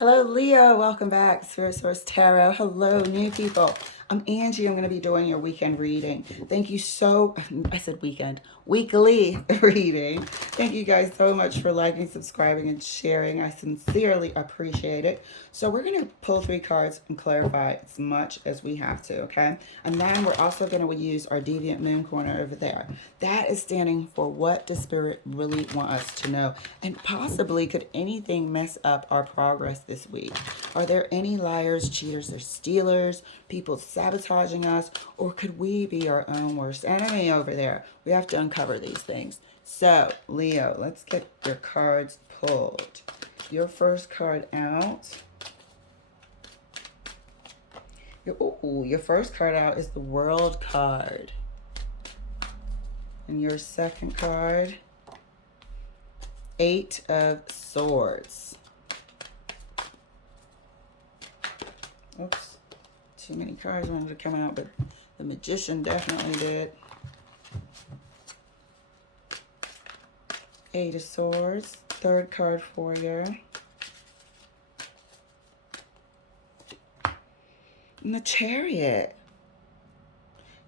Hello, Leo. Welcome back. Spirit Source Tarot. Hello, new people. I'm Angie. I'm going to be doing your weekend reading. Thank you I said weekend, weekly reading. Thank you guys so much for liking, subscribing, and sharing. I sincerely appreciate it. So, we're going to pull three cards and clarify as much as we have to, okay? And then we're also going to use our Deviant Moon corner over there. That is standing for what does Spirit really want us to know? And possibly, could anything mess up our progress this week? Are there any liars, cheaters, or stealers, people sabotaging us, or could we be our own worst enemy over there? We have to uncover these things. So, Leo, let's get your cards pulled. Your first card out. Your first card out is the World card. And your second card, Eight of Swords. Oops, too many cards wanted to come out, but the Magician definitely did. Eight of Swords, third card for you. And the Chariot.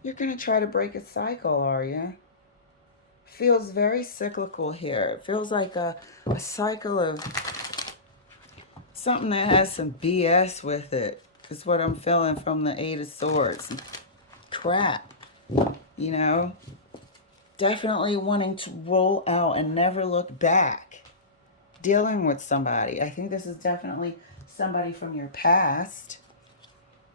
You're going to try to break a cycle, are you? Feels very cyclical here. It feels like a cycle of something that has some BS with it. Is what I'm feeling from the Eight of Swords. Crap, you know? Definitely wanting to roll out and never look back. Dealing with somebody. I think this is definitely somebody from your past.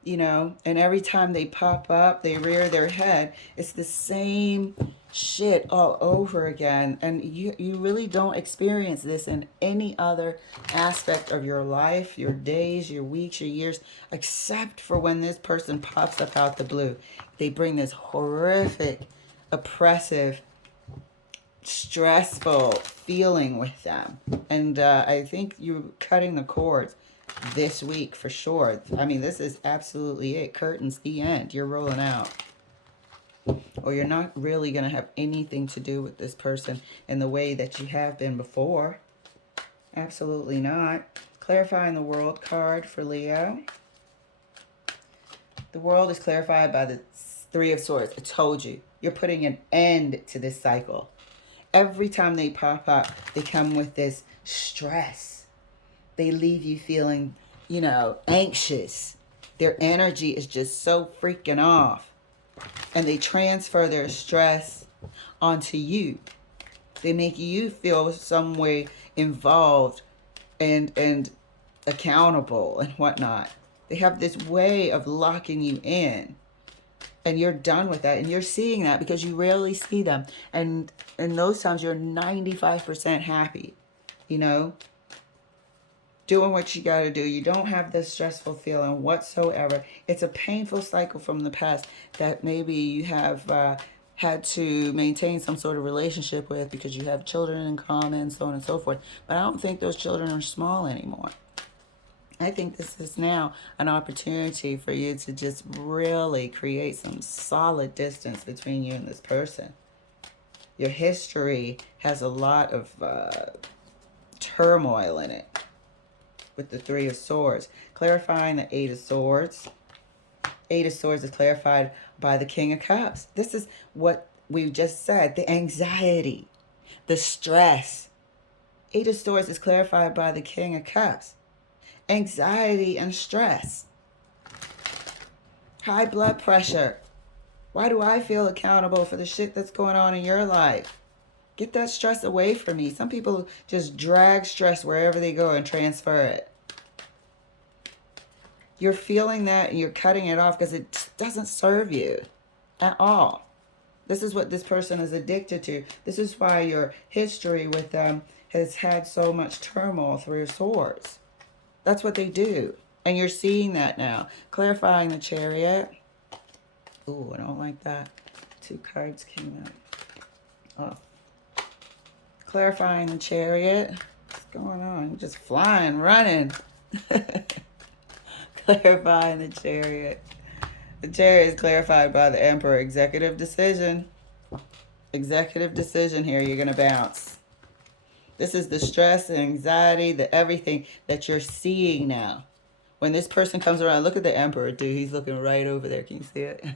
You know, and every time they pop up, they rear their head. It's the same shit all over again. And you really don't experience this in any other aspect of your life, your days, your weeks, your years, except for when this person pops up out the blue. They bring this horrific, oppressive, stressful feeling with them. And I think you're cutting the cords this week for sure. I mean, this is absolutely it. Curtains, the end. You're rolling out. Or you're not really going to have anything to do with this person in the way that you have been before. Absolutely not. Clarifying the World card for Leo. The World is clarified by the Three of Swords. I told you. You're putting an end to this cycle. Every time they pop up, they come with this stress. They leave you feeling, anxious. Their energy is just so freaking off. And they transfer their stress onto you. They make you feel some way involved and accountable and whatnot. They have this way of locking you in. And you're done with that. And you're seeing that because you rarely see them. And in those times, you're 95% happy, doing what you got to do. You don't have this stressful feeling whatsoever. It's a painful cycle from the past that maybe you have had to maintain some sort of relationship with because you have children in common, so on and so forth. But I don't think those children are small anymore. I think this is now an opportunity for you to just really create some solid distance between you and this person. Your history has a lot of turmoil in it with the Three of Swords. Clarifying the Eight of Swords. Eight of Swords is clarified by the King of Cups. This is what we just said. The anxiety, the stress. Eight of Swords is clarified by the King of Cups. Anxiety and stress. High blood pressure. Why do I feel accountable for the shit that's going on in your life? Get that stress away from me. Some people just drag stress wherever they go and transfer it. You're feeling that and you're cutting it off because it doesn't serve you at all. This is what this person is addicted to. This is why your history with them has had so much turmoil. Three of Swords. That's what they do. And you're seeing that now. Clarifying the Chariot. Ooh, I don't like that. Two cards came out. Oh. Clarifying the Chariot. What's going on? You're just flying, running. Clarifying the Chariot. The Chariot is clarified by the Emperor. Executive decision. Executive decision here. You're going to bounce. This is the stress, the anxiety, the everything that you're seeing now. When this person comes around, look at the Emperor, dude. He's looking right over there. Can you see it? He's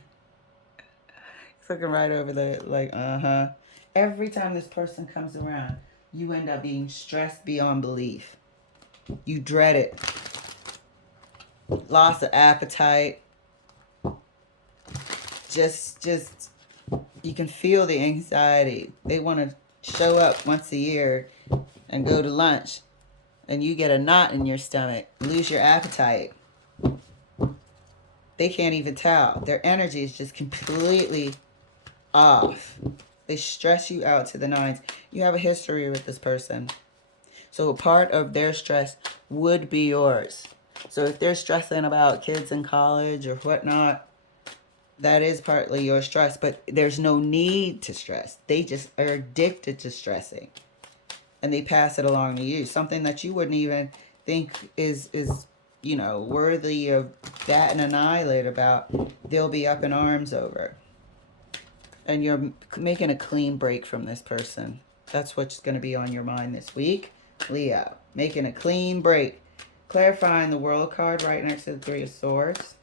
looking right over there, like, uh-huh. Every time this person comes around, you end up being stressed beyond belief. You dread it. Loss of appetite. Just, you can feel the anxiety. They want to show up once a year and go to lunch, and you get a knot in your stomach, lose your appetite. They can't even tell. Their energy is just completely off. They stress you out to the nines. You have a history with this person. So a part of their stress would be yours. So if they're stressing about kids in college or whatnot, that is partly your stress. But there's no need to stress. They just are addicted to stressing. And they pass it along to you. Something that you wouldn't even think is worthy of batting an eyelid about, they'll be up in arms over. And you're making a clean break from this person. That's what's going to be on your mind this week. Leo, making a clean break. Clarifying the World card right next to the Three of Swords.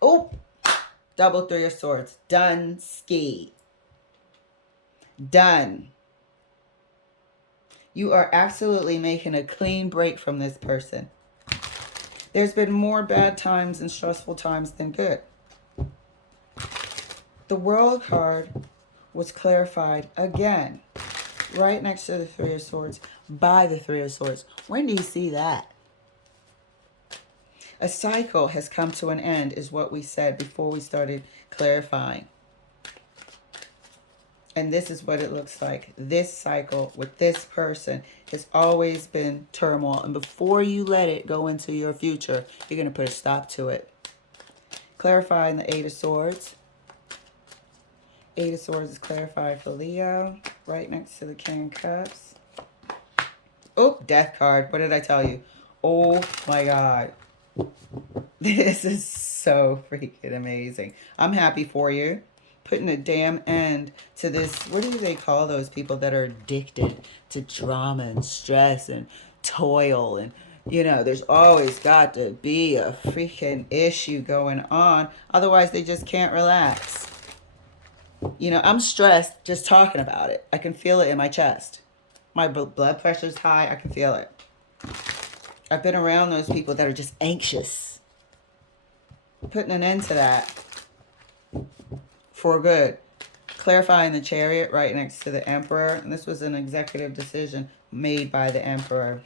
Oh, double Three of Swords. Done ski. Done. You are absolutely making a clean break from this person. There's been more bad times and stressful times than good. The World card was clarified again, right next to the Three of Swords, by the Three of Swords. When do you see that? A cycle has come to an end, is what we said before we started clarifying. And this is what it looks like. This cycle with this person has always been turmoil. And before you let it go into your future, you're going to put a stop to it. Clarifying the Eight of Swords. Eight of Swords is clarified for Leo, right next to the King of Cups. Oh, Death card. What did I tell you? Oh my God. This is so freaking amazing. I'm happy for you. Putting a damn end to this. What do they call those people that are addicted to drama and stress and toil? And, there's always got to be a freaking issue going on. Otherwise, they just can't relax. I'm stressed just talking about it. I can feel it in my chest. My blood pressure's high. I can feel it. I've been around those people that are just anxious. Putting an end to that. For good. Clarifying the Chariot right next to the Emperor. And this was an executive decision made by the Emperor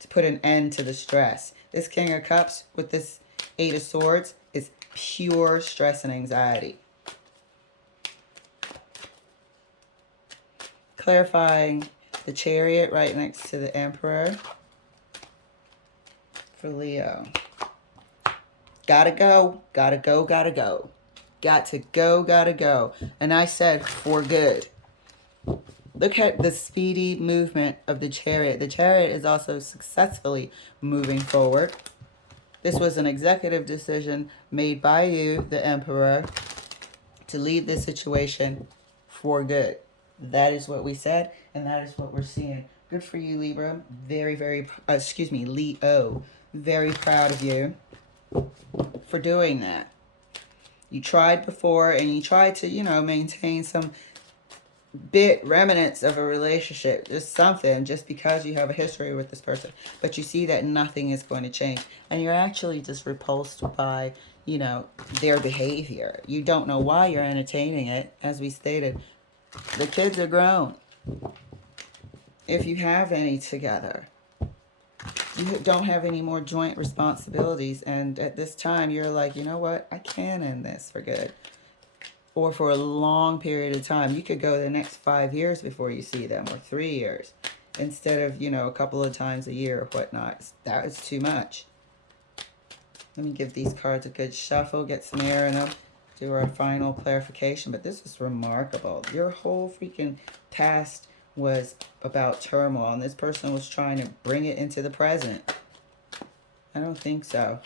to put an end to the stress. This King of Cups with this Eight of Swords is pure stress and anxiety. Clarifying the Chariot right next to the Emperor for Leo. Gotta go, gotta go, gotta go. Got to go, gotta go. And I said for good. Look at the speedy movement of the Chariot. The Chariot is also successfully moving forward. This was an executive decision made by you, the Emperor, to lead this situation for good. That is what we said, and that is what we're seeing. Good for you, Libra. Leo. Very proud of you for doing that. You tried before, and you tried to, maintain some remnants of a relationship, just something, just because you have a history with this person. But you see that nothing is going to change. And you're actually just repulsed by, their behavior. You don't know why you're entertaining it. As we stated, the kids are grown. If you have any together, you don't have any more joint responsibilities. And at this time, you're like, you know what? I can end this for good. Or for a long period of time. You could go the next 5 years before you see them, or 3 years. Instead of, a couple of times a year or whatnot. That is too much. Let me give these cards a good shuffle, get some air in them, do our final clarification. But this is remarkable. Your whole freaking past was about turmoil, and this person was trying to bring it into the present. I don't think so.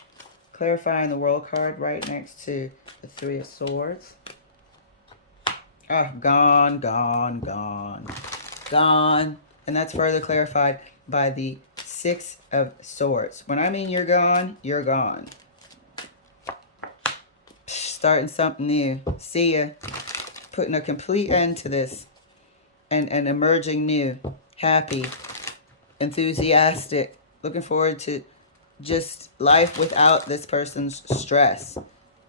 Clarifying the World card right next to the Three of Swords. Oh, gone, gone, gone. Gone. And that's further clarified by the Six of Swords. When I mean you're gone, you're gone. Starting something new. See ya. Putting a complete end to this. And emerging new. Happy. Enthusiastic. Looking forward to just life without this person's stress.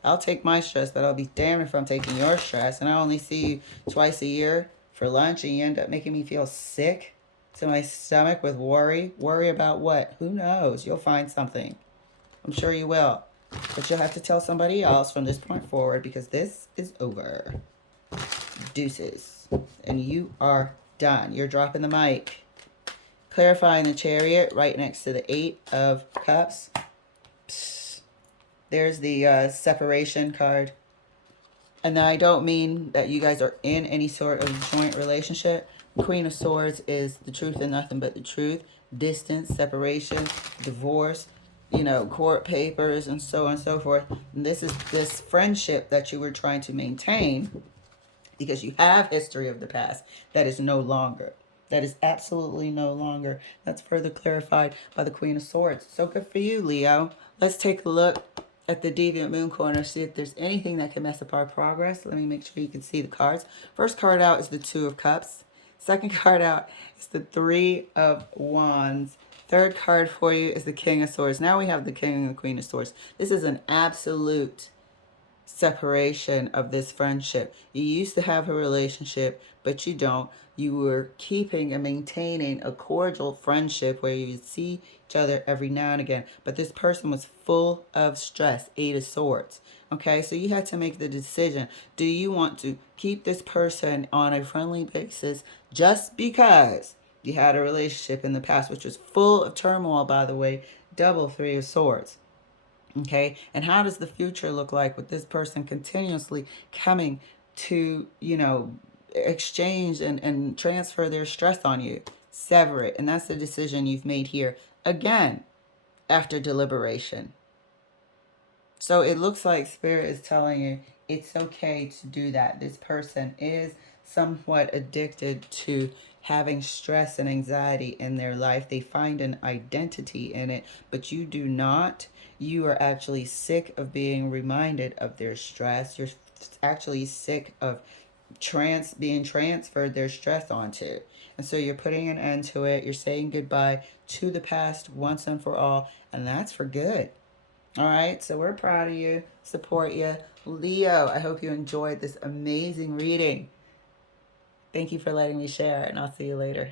I'll take my stress, but I'll be damned if I'm taking your stress. And I only see you twice a year for lunch, and you end up making me feel sick to my stomach with worry. Worry about what? Who knows? You'll find something. I'm sure you will. But you'll have to tell somebody else from this point forward, because this is over. Deuces. And you are done. You're dropping the mic. Clarifying the Chariot right next to the Eight of Cups. Psst. There's the separation card. And I don't mean that you guys are in any sort of joint relationship. Queen of Swords is the truth and nothing but the truth. Distance, separation, divorce, you know, court papers, and so on and so forth. And this is this friendship that you were trying to maintain because you have history of the past that is no longer. That is absolutely no longer. That's further clarified by the Queen of Swords. So good for you, Leo. Let's take a look at the Deviant Moon corner, see if there's anything that can mess up our progress. Let me make sure you can see the cards. First card out is the Two of Cups. Second card out is the Three of Wands. Third card for you is the King of Swords. Now we have the King and the Queen of Swords. This is an absolute separation of this friendship. You used to have a relationship, but you don't. You were keeping and maintaining a cordial friendship where you would see each other every now and again. But this person was full of stress. Eight of Swords. Okay, so you had to make the decision. Do you want to keep this person on a friendly basis just because you had a relationship in the past, which was full of turmoil, by the way? Double Three of Swords. Okay, and how does the future look like with this person continuously coming to, you know, exchange and transfer their stress on you? Sever it. And that's the decision you've made here. Again, after deliberation. So it looks like Spirit is telling you it's okay to do that. This person is somewhat addicted to having stress and anxiety in their life. They find an identity in it, but you do not. You are actually sick of being reminded of their stress. You're actually sick of being transferred their stress onto. And so you're putting an end to it. You're saying goodbye to the past once and for all, and that's for good. All right, so we're proud of you, support you. Leo, I hope you enjoyed this amazing reading. Thank you for letting me share, and I'll see you later.